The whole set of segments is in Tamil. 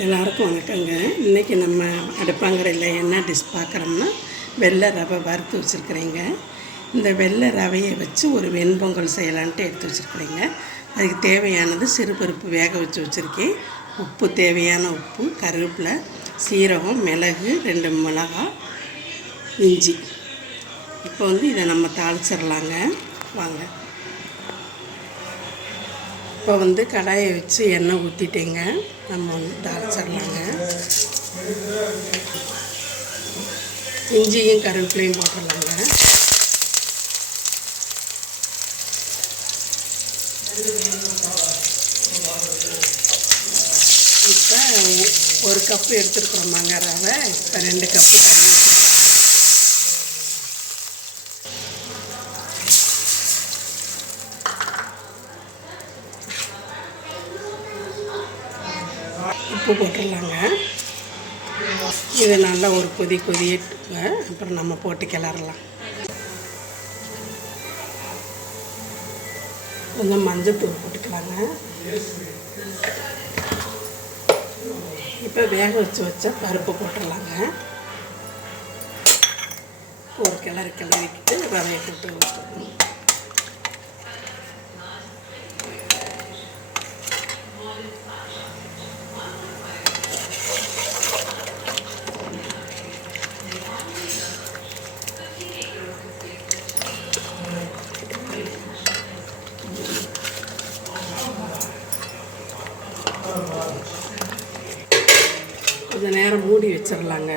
எல்லாருக்கும் வணக்கங்க. இன்றைக்கி நம்ம அடுப்பாங்கரையில் என்ன டிஷ் பார்க்குறோம்னா வெள்ளை ரவை வறுத்து வச்சுருக்குறேங்க. இந்த வெள்ளை ரவையை வச்சு ஒரு வெண்பொங்கல் செய்யலான்ட்டு எடுத்து வச்சுருக்குறேங்க. அதுக்கு தேவையானது சிறுபருப்பு வேக வச்சு வச்சுருக்கேன். உப்பு தேவையான உப்பு கருவேப்பிலை சீரகம் மிளகு ரெண்டு மிளகா இஞ்சி. இப்போ வந்து இதை நம்ம தாளிச்சிடலாங்க. வாங்க. இப்போ வந்து கடாயை வச்சு எண்ணெய் ஊற்றிட்டேங்க நம்ம வந்து தாளிச்சிடலாங்க. இஞ்சியும் கருவேப்பிலையும் போட்டுடலாங்க. இப்போ ஒரு கப்பு எடுத்துருக்குறோமாங்க ரவை இப்போ ரெண்டு கப்பு தண்ணி உப்பு போட்டுடலாங்க. இது நல்லா ஒரு கொதி கொதிட்டுங்க அப்புறம் நம்ம போட்டு கிளறலாம். கொஞ்சம் மஞ்சத்தூள் போட்டுக்கலாங்க. இப்போ வேக வச்சு வச்ச பருப்பு போட்டுடலாங்க. ஒரு கிளறி கிளறிக்கிட்டு ரவையை போட்டு கொஞ்சம் நேரம் மூடி வச்சிடலாங்க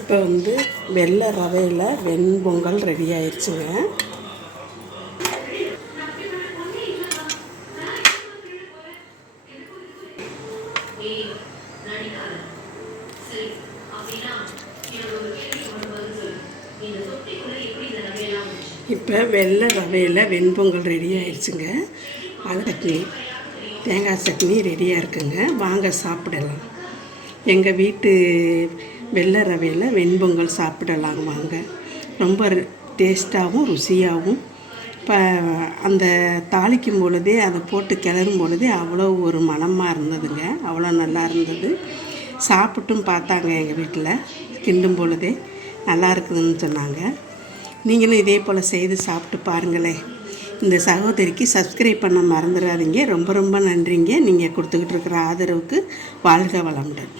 இப்போ வந்து வெள்ளை ரவையில் வெண்பொங்கல் ரெடி ஆயிடுச்சுங்க இப்போ வெள்ளை ரவையில் வெண்பொங்கல் ரெடி ஆயிடுச்சுங்க. அது சட்னி தேங்காய் சட்னி ரெடியாக இருக்குங்க. வாங்க சாப்பிடலாம். எங்கள் வீட்டு வெள்ளை ரவையில் வெண்பொங்கல் சாப்பிடலாம் வாங்க. ரொம்ப டேஸ்ட்டாகவும் ருசியாகவும். இப்போ அந்த தாளிக்கும் பொழுதே அதை போட்டு கிளறும் பொழுதே அவ்வளோ ஒரு மணமாக இருந்ததுங்க. அவ்வளோ நல்லா இருந்தது. சாப்பிட்டும் பார்த்தாங்க எங்கள் வீட்டில் கிண்டும் பொழுதே. நல்லா இருக்குதுன்னு சொன்னாங்க. நீங்களும் இதே போல் செய்து சாப்பிட்டு பாருங்களேன் இந்த சகோதரிக்கு சப்ஸ்கிரைப் பண்ண மறந்துடாதீங்க. ரொம்ப ரொம்ப நன்றிங்க. நீங்கள் கொடுத்துக்கிட்டு இருக்கிற ஆதரவுக்கு வாழ்க வளமுடன்.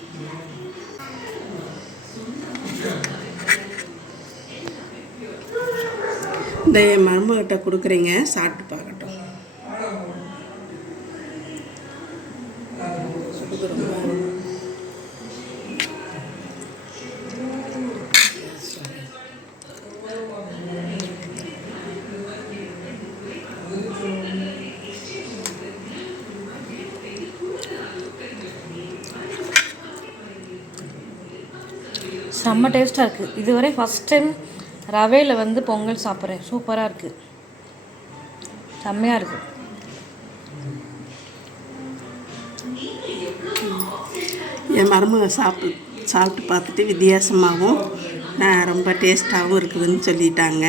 இந்த என் மருமகிட்ட கொடுக்குறீங்க சாப்பிட்டு பார்க்கட்டும். செம்ம டேஸ்ட்டாக இருக்குது இதுவரை ஃபஸ்ட் டைம் ரவையில் வந்து பொங்கல் சாப்பிட்றேன். சூப்பராக இருக்குது செம்மையாக இருக்குது என் மருமக சாப்பிட்டு சாப்பிட்டு பார்த்துட்டு வித்தியாசமாகவும் ரொம்ப டேஸ்ட்டாகவும் இருக்குதுன்னு சொல்லிட்டாங்க.